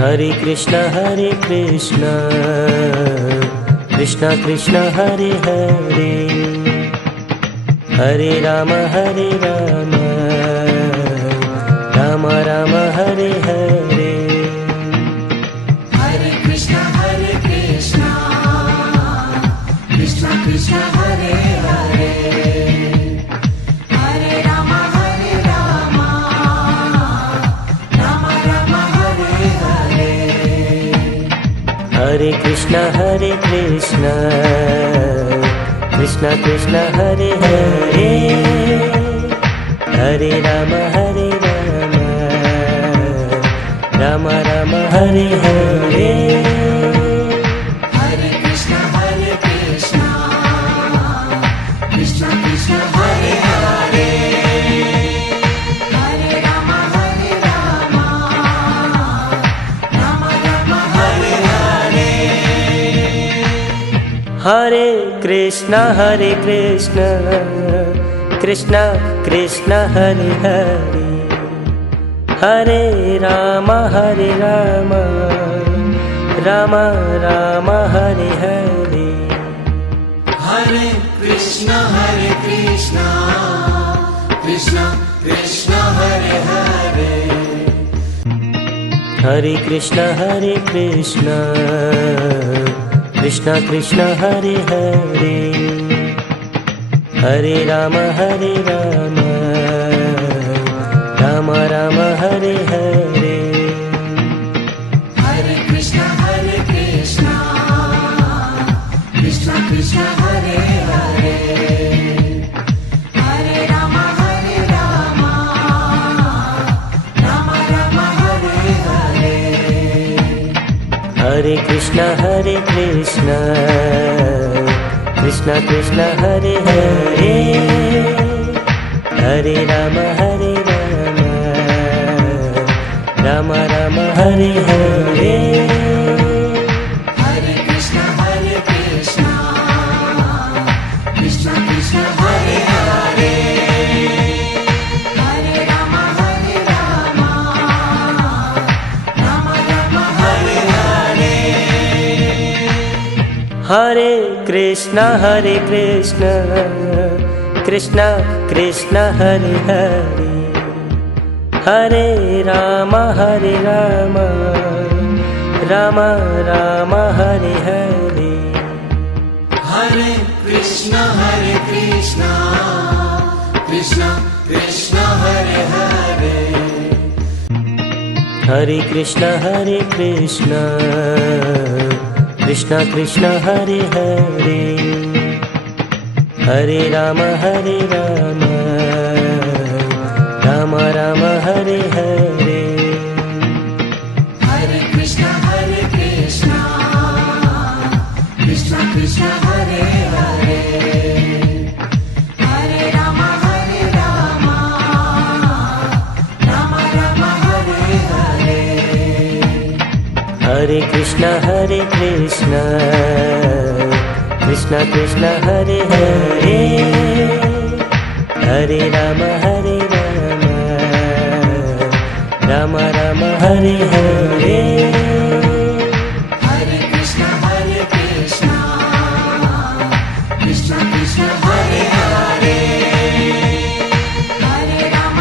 Hare Krishna Krishna Krishna Hare Hare, Hare Ram Ram Ram Hare Hare. Hare Krishna Krishna Krishna Hare Hare, Hare Ram Ram Ram Hare Hare. Hare Krishna Krishna Krishna Hare Hare, Hare Ram Ram Ram Hare Hare. Hare Krishna Krishna Krishna Hare Hare, Hare Ram Ram Ram Hare Hare. Hare Krishna Krishna Krishna Hare Hare, Hare Ram Ram Ram Hare Hare. Hare Krishna Krishna Hare Hare. Hare Krishna Krishna Hare Hare, Hare Ram Ram Ram Hare Hare. Hare Krishna Krishna Hare Hare, Hare Ram Ram Hare Hare. Hare Krishna Krishna Hare Hare, Hare Ram Ram Ram Hare Hare. Hare Krishna Krishna Hare Hare, Hare Ram Ram Hare Hare. Hare Krishna Krishna Hare Hare, Hare Ram Ram Ram Hare Hare. Hare Krishna Krishna Hare Hare. Hare Krishna Krishna Hare Hare, Hare Ram Ram Ram Hare Hare. Hare Krishna Krishna Hare Hare, Hare Ram Ram Hare Hare. Hare Krishna Krishna Hare Hare, Hare Ram Ram Ram Hare Hare. Hare Krishna Krishna Hare Hare, Hare Ram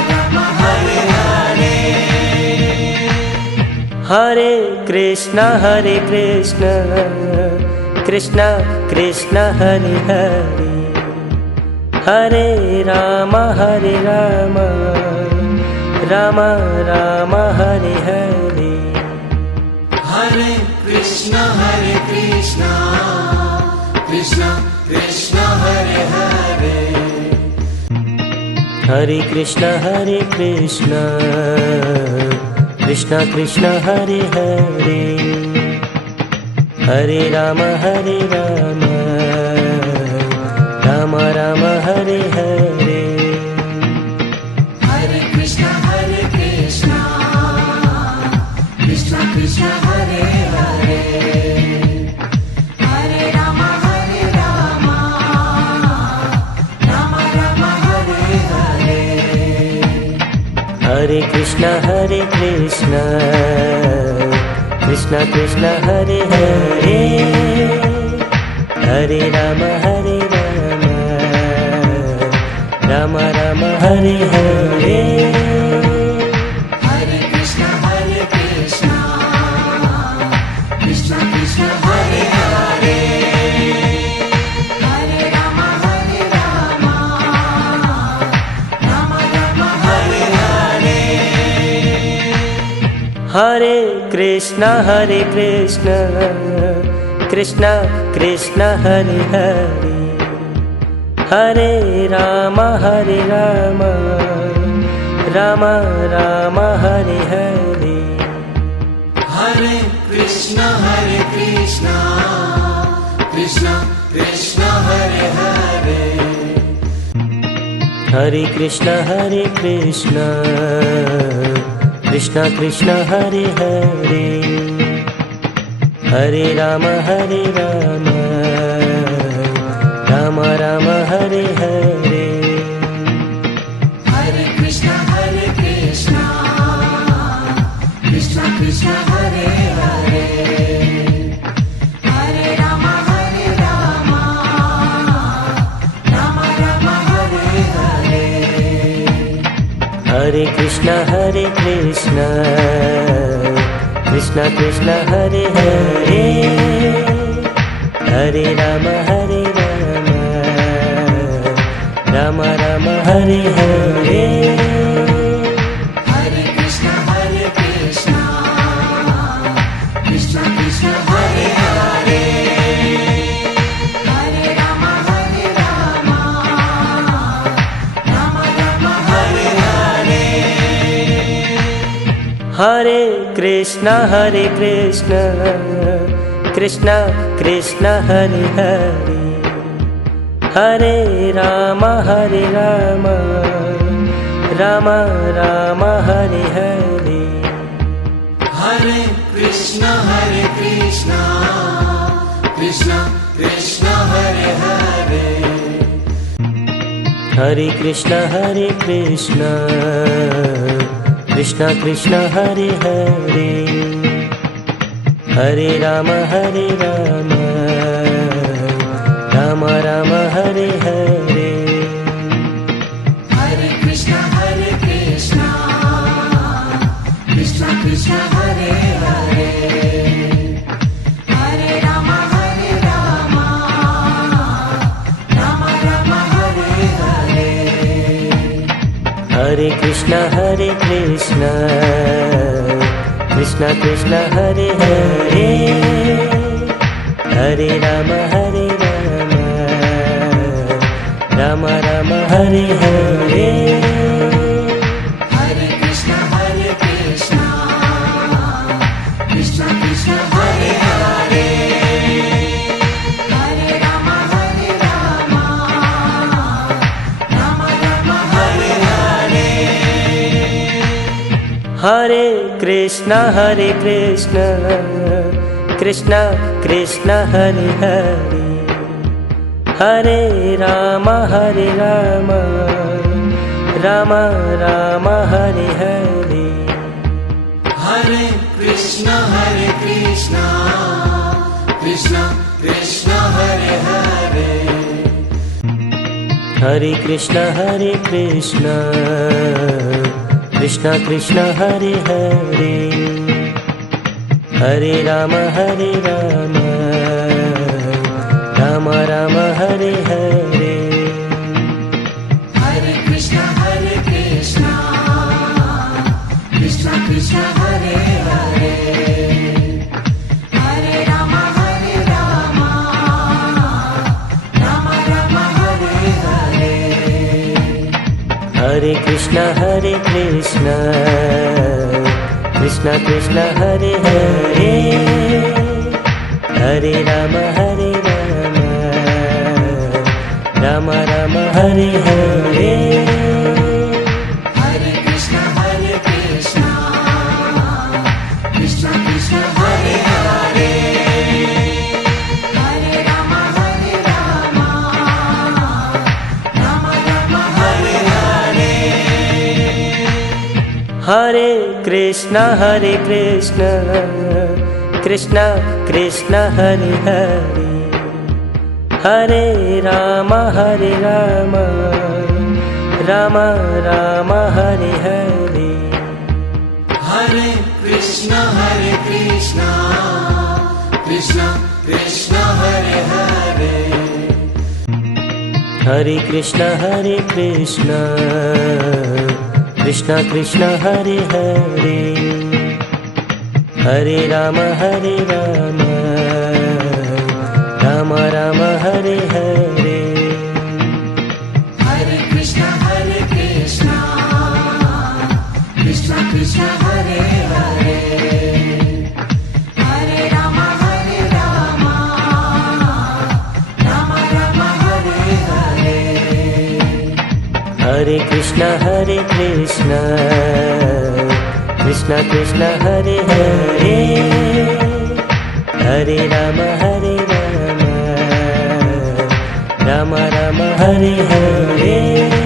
Ram Hare Hare. Hare Krishna Krishna Hare Hare, Hare Ram Ram Ram Hare Hare. Hare Krishna Krishna Hare Hare. Hare Krishna Krishna Hare Hare, Hare Ram Ram Ram Hare Hare. Hare Krishna Krishna Hare Hare, Hare Ram Ram Hare Hare. Hare Krishna Krishna Krishna Hare Hare, Hare Rama Rama Rama Hare Hare. Hare Krishna Krishna Krishna Hare Hare, Hare Rama Rama Rama Hare Hare. Hare Krishna Krishna Krishna Hare Hare, Hare Rama Rama Rama Hare Hare. Hare Krishna Krishna Krishna Hare Hare, Hare Krishna Krishna Krishna Hare Hare, Hare Rama Rama Rama Hare Hare. Hare Krishna Krishna Krishna Hare Hare, Hare Rama Rama Rama Hare Hare. Hare Krishna Krishna Krishna Hare Hare, Hare Rama Rama Rama Hare Hare. Hare Krishna Krishna Krishna Hare Hare, Hare Rama Rama Rama Hare Hare. Hare Krishna Krishna Krishna Hare Hare, Hare Rama Rama Rama Hare Hare. Hare Krishna Krishna Krishna Hare Hare, Hare Krishna Krishna Krishna Hare Hare, Hare Rama Rama Rama Hare Hare. Hare Krishna Krishna Krishna Hare Hare, Hare Rama Rama Rama Hare Hare. Hare Krishna Krishna Krishna Hare Hare, Hare Rama Rama Rama Hare Hare. Hare Krishna Krishna Krishna Hare Hare, Hare Rama Rama Rama Hare Hare. Hare Krishna Krishna Krishna Hare Hare, Hare Rama Rama Rama Hare Hare. Hare Krishna Krishna Krishna Hare Hare, Hare Krishna Krishna Krishna Hare Hare, Hare Rama Rama Rama Hare Hare. Hare Krishna Krishna Krishna Hare Hare, Hare Rama Rama Rama Hare Hare. Hare Krishna Krishna Krishna Hare Hare, Hare Rama Rama Rama Hare Hare. Hare Krishna Krishna Krishna Hare Hare, Hare Rama Rama Rama Hare Hare. Hare Krishna Krishna Krishna Hare Hare, Hare Rama Rama Rama Hare Hare. Hare Krishna Krishna Krishna Hare Hare. Hare Krishna Krishna Krishna Hare Hare, Hare Rama Rama Rama Hare Hare. Hare Krishna Krishna Krishna Hare Hare. Hare Rama Rama Rama Hare Hare. Hare Krishna Krishna Krishna Hare Hare, Hare Rama Rama Rama Hare Hare.